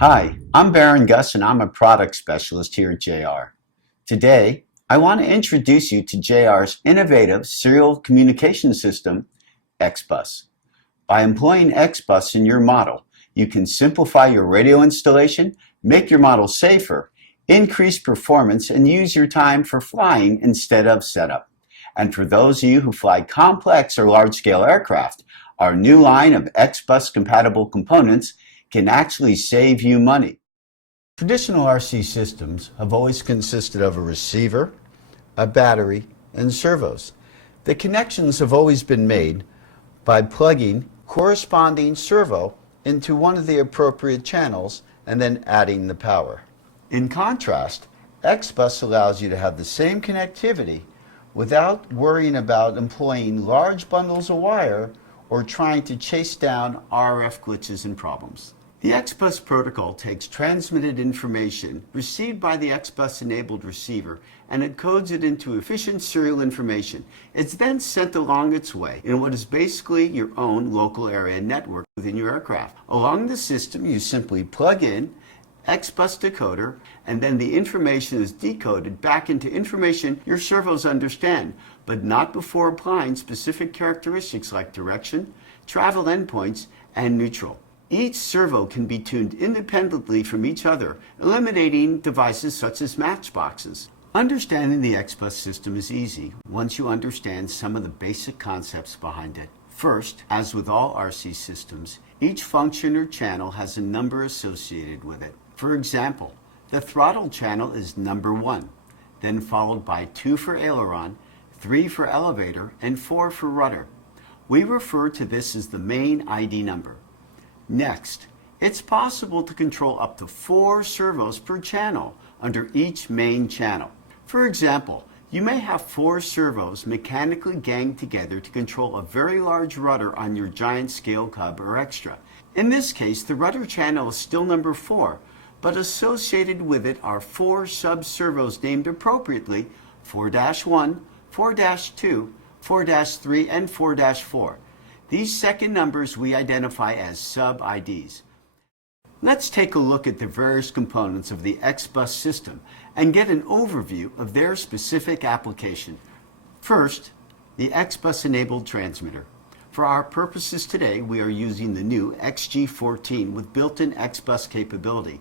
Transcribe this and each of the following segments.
Hi, I'm Baron Gus and I'm a product specialist here at JR. Today, I want to introduce you to JR's innovative serial communication system, XBus. By employing XBus in your model, you can simplify your radio installation, make your model safer, increase performance, and use your time for flying instead of setup. And for those of you who fly complex or large-scale aircraft, our new line of XBus compatible components can actually save you money. Traditional RC systems have always consisted of a receiver, a battery, and servos. The connections have always been made by plugging corresponding servo into one of the appropriate channels and then adding the power. In contrast, XBus allows you to have the same connectivity without worrying about employing large bundles of wire or trying to chase down RF glitches and problems. The XBus protocol takes transmitted information received by the XBus-enabled receiver and encodes it into efficient serial information. It's then sent along its way in what is basically your own local area network within your aircraft. Along the system, you simply plug in XBus decoder, and then the information is decoded back into information your servos understand, but not before applying specific characteristics like direction, travel endpoints, and neutral. Each servo can be tuned independently from each other, eliminating devices such as matchboxes. Understanding the XBus system is easy once you understand some of the basic concepts behind it. First, as with all RC systems, each function or channel has a number associated with it. For example, the throttle channel is number 1, then followed by 2 for aileron, 3 for elevator, and 4 for rudder. We refer to this as the main ID number. Next, it's possible to control up to 4 servos per channel under each main channel. For example, you may have 4 servos mechanically ganged together to control a very large rudder on your giant scale Cub or Extra. In this case, the rudder channel is still number 4, but associated with it are 4 sub-servos named appropriately 4-1, 4-2, 4-3, and 4-4. These second numbers we identify as sub-IDs. Let's take a look at the various components of the XBus system and get an overview of their specific application. First, the XBus-enabled transmitter. For our purposes today, we are using the new XG14 with built-in XBus capability.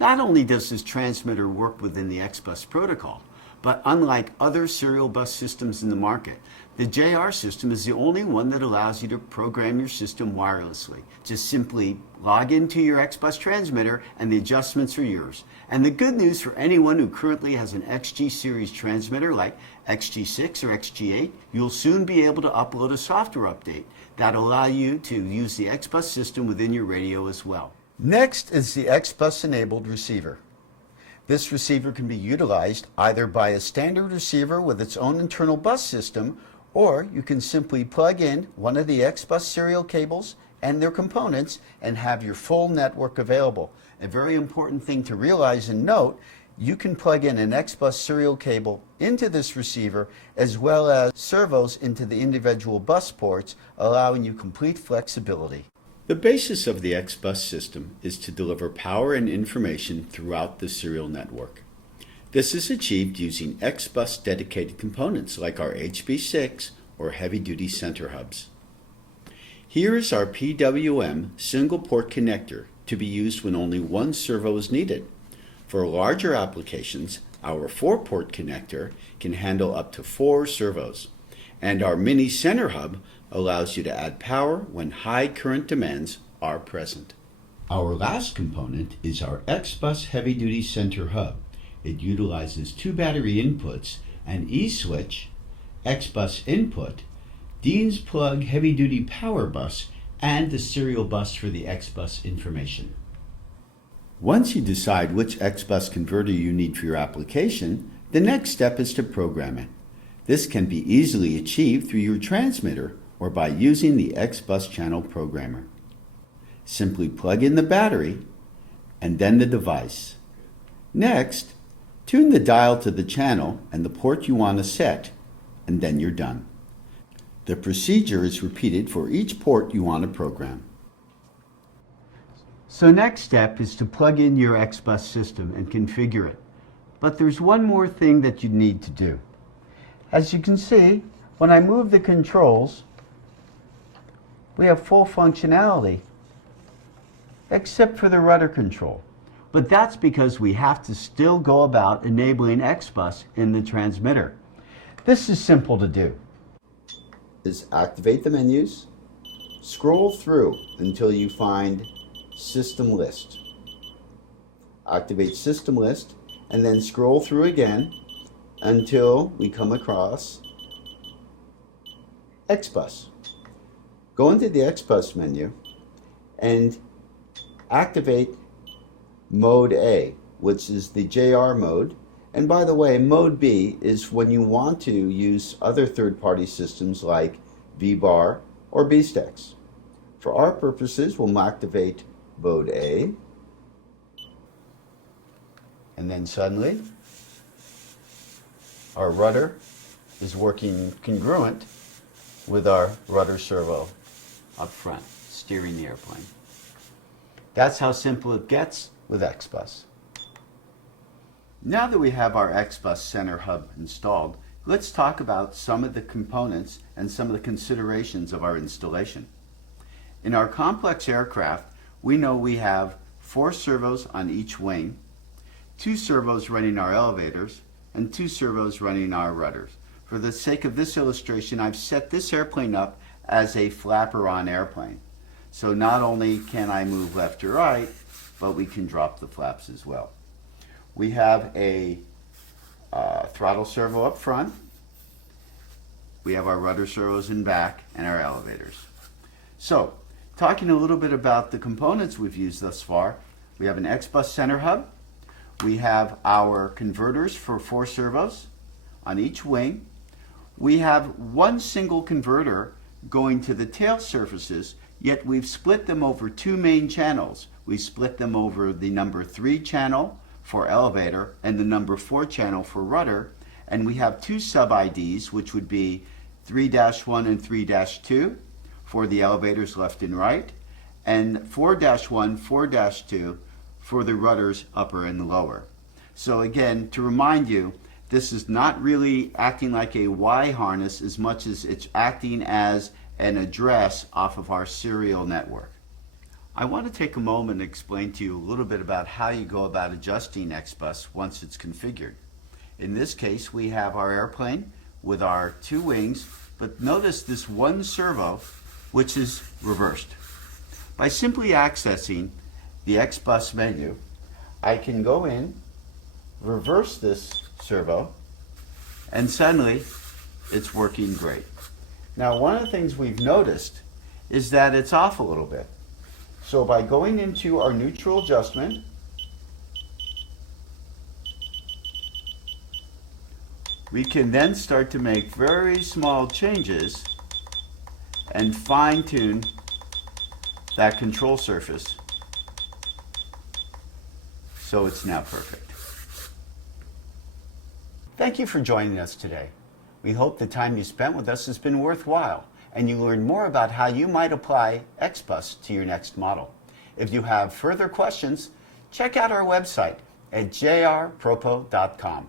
Not only does this transmitter work within the XBus protocol, but unlike other serial bus systems in the market, the JR system is the only one that allows you to program your system wirelessly. Just simply log into your XBus transmitter and the adjustments are yours. And the good news for anyone who currently has an XG series transmitter like XG6 or XG8, you'll soon be able to upload a software update that'll allow you to use the XBus system within your radio as well. Next is the XBus-enabled receiver. This receiver can be utilized either by a standard receiver with its own internal bus system, or you can simply plug in one of the XBus serial cables and their components and have your full network available. A very important thing to realize and note, you can plug in an XBus serial cable into this receiver as well as servos into the individual bus ports, allowing you complete flexibility. The basis of the XBus system is to deliver power and information throughout the serial network. This is achieved using XBus dedicated components like our HB6 or heavy-duty center hubs. Here is our PWM single port connector to be used when only one servo is needed. For larger applications, our 4-port connector can handle up to 4 servos, and our mini center hub allows you to add power when high current demands are present. Our last component is our XBus heavy-duty center hub. It utilizes 2 battery inputs, an E-switch, XBus input, Dean's plug heavy-duty power bus, and the serial bus for the XBus information. Once you decide which XBus converter you need for your application, the next step is to program it. This can be easily achieved through your transmitter or by using the XBus channel programmer. Simply plug in the battery and then the device. Next, tune the dial to the channel and the port you want to set, and then you're done. The procedure is repeated for each port you want to program. So next step is to plug in your XBus system and configure it. But there's one more thing that you need to do. As you can see, when I move the controls, we have full functionality, except for the rudder control. But that's because we have to still go about enabling XBus in the transmitter. This is simple to do. Is activate the menus, scroll through until you find System List. Activate System List and then scroll through again until we come across XBus. Go into the XBus menu and activate Mode A, which is the JR mode. And by the way, Mode B is when you want to use other third-party systems like VBAR or BSTEX. For our purposes, we'll activate Mode A, and then suddenly our rudder is working congruent with our rudder servo up front, steering the airplane. That's how simple it gets with XBus. Now that we have our XBus center hub installed, let's talk about some of the components and some of the considerations of our installation. In our complex aircraft, we know we have 4 servos on each wing, 2 servos running our elevators, and 2 servos running our rudders. For the sake of this illustration, I've set this airplane up as a flapper-on airplane. So not only can I move left or right, but we can drop the flaps as well. We have a throttle servo up front. We have our rudder servos in back and our elevators. So, talking a little bit about the components we've used thus far, we have an XBus center hub. We have our converters for 4 servos on each wing. We have one single converter going to the tail surfaces, yet we've split them over 2 main channels. We split them over the number 3 channel for elevator and the number 4 channel for rudder, and we have 2 sub-IDs, which would be 3-1 and 3-2 for the elevators left and right, and 4-1, 4-2 for the rudders upper and lower. So again, to remind you, this is not really acting like a Y harness as much as it's acting as an address off of our serial network. I want to take a moment and explain to you a little bit about how you go about adjusting XBus once it's configured. In this case, we have our airplane with our 2 wings, but notice this one servo which is reversed. By simply accessing the XBus menu, I can go in, reverse this servo, and suddenly it's working great. Now, one of the things we've noticed is that it's off a little bit. So by going into our neutral adjustment, we can then start to make very small changes and fine-tune that control surface so it's now perfect. Thank you for joining us today. We hope the time you spent with us has been worthwhile and you learned more about how you might apply XBus to your next model. If you have further questions, check out our website at jrpropo.com.